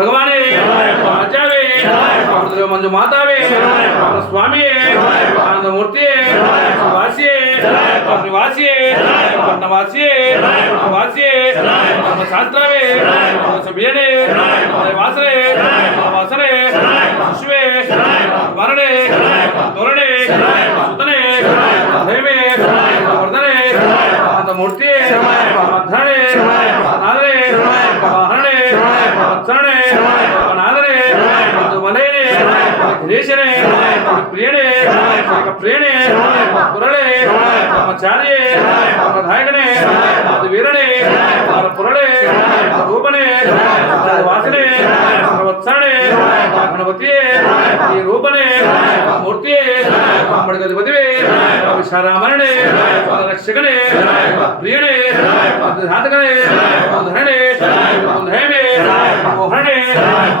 भगवाने आचार्य मंजु मातावे स्वामी आनंदमूर्ति वासिये निवासिये नवासिये वासिये शास्त्रावे सभ्यने वासने वासने शिवे वरणे तोरणे सुतने देवे वर्धने आनंदमूर्ति मध्याने नादने वाहने वत्सरणे नादने मधुमलेने गिरीशने प्रियने प्रियने पुरले ब्रह्मचार्ये धायकने वीरने पुरले रूपने वासने वत्सरणे गणपतिये रूपने मूर्तिये मणिगतिपतिवे विशारामरणे रक्षकने प्रियने धातकने धरणे